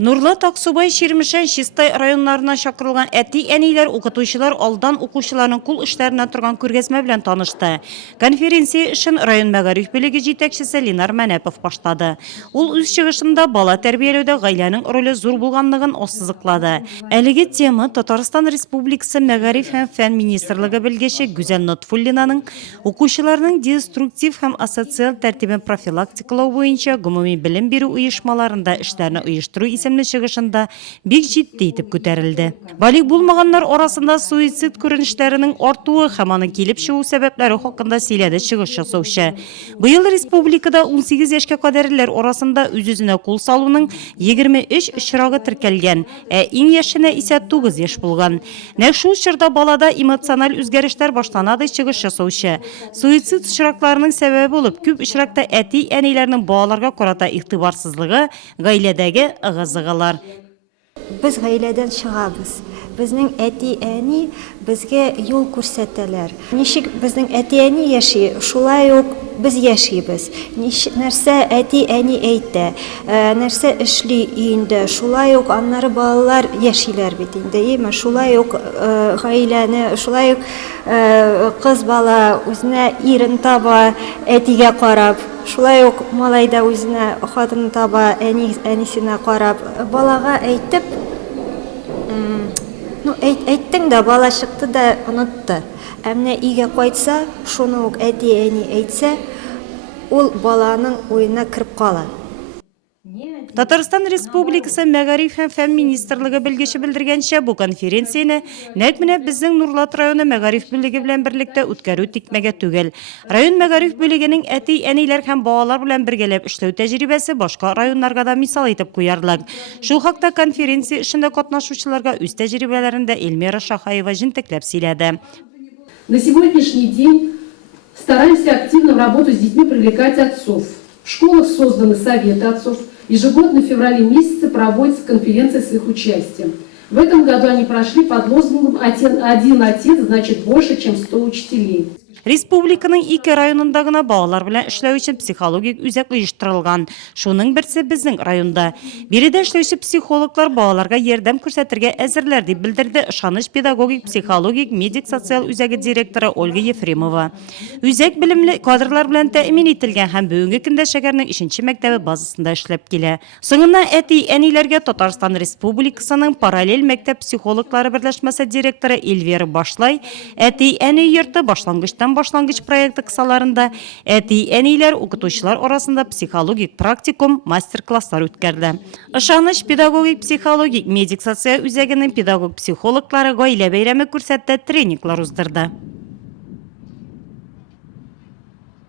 Нурлы Таксубай Ширмешен Шистай районнарына шақырылған әти-әнилер укытучылар алдан укучыларның кул эшләренә торган күргәзмә белән танышты. Конференция өчен район мәгариф бүлеге җитәкчесе Ленар Мәнәпов башлады. Ул үз чыгышында бала тәрбияләүдә гаиләнең роле зур булганлыгын ассызыклады. Әлеге тема Татарстан Республикасы мәгариф һәм фән министрлыгы белгече Гүзәл Нотфуллинаның укучыларның деструктив һәм асоциаль тәртибен профилактикалау буенча гомуми белем бирү оешмаларында эшләрне оештыру чыгышында бик җитди итеп күтәрелде. Балик булмаганнар арасында суицид күренешләренең артуы һәм аны килеп чыгу сәбәпләре хакында сөйләде чыгыш ясаучы. Быел республикада 18 яшькә кадәрлеләр арасында үз-үзенә кул салуның 23 очрагы теркәлгән, ә иң яшенә исә 9 яшь булган. Нәкъ шул чорда балада эмоциональ үзгәрешләр башлана ди чыгыш ясаучы. Суицид очракларының сәбәбе булып күп очракта әти-әниләрнең балаларга карата игътибарсызлыгы, гаиләдәге ыгы-зыгылар. Biz гаиләдән чыгабыз. Безнең әти-әни безгә юл күрсәтәләр. Ничек безнең әти-әни яши, шулай ук без яшибез. Нәрсә әти-әни әйтә, нәрсә эшли инде, шулай ук аннары балалар яшиләр бит инде. Шулай ук гаиләне, шулай ук кыз бала үзенә ирен таба, әтигә карап. Шулай ук малай да үзенә хатын таба, әнисенә карап. Балага әйтеп, әйттең дә, бала чыкты да онытты. Әмнә өйгә кайтса, шуны ук әти-әни әйтсә, ул баланың уена кирип кала. Татарстан Республикасы мәгариф һәм фән министрлыгы белгече белдергәнчә, бу конференцияне нәкъ менә безнең Нурлат районы мәгариф бүлеге белән берлектә үткәрү тикмәгә түгел. Район мәгариф бүлегенең әти-әниләр һәм балалар белән бергәләп эшләү тәҗрибәсе башка районнарга да мисал итеп куярлык. Шул хакта конференция эшендә катнашучыларга үз тәҗрибәләрендә Эльмира Шахаева җентекләп сөйләде. На сегодняшний день стараемся активно в работу с детьми привлекать отцов. В школах созданы советы отцов. Ежегодно в феврале месяце проводится конференция с их участием. В этом году они прошли под лозунгом «Один отец значит больше, чем 100 учителей». Республиканың 2 районында гына балалар белән эшләү өчен психологик үзәк оештырылган. Шуның берсе безнең районда. Биредә эшләүче психологлар балаларга ярдәм күрсәтергә әзерләр дип белдерде Ышаныч педагогик, психологик, медик социаль үзәге директоры Ольга Ефремова. Үзәк белемле кадрлар белән тәэмин ителгән һәм бүгенге көндә шәһәрнең 3нче мәктәбе базасында эшләп килә. Соңыннан әти-әниләргә Татарстан Республикасының параллель мәктәп психологлары берләшмәсе директоры Эльвира Башлай әти-әни йорты башлангыч проекты кысаларында әти-әниләр укытучылар арасында психологик практикум мастер-класслар үткәрде. Ышаныч педагогик, психологик, медик социаль үзәгенең педагог психологлары гаилә бәйрәме күрсәтте, тренинглар уздырды.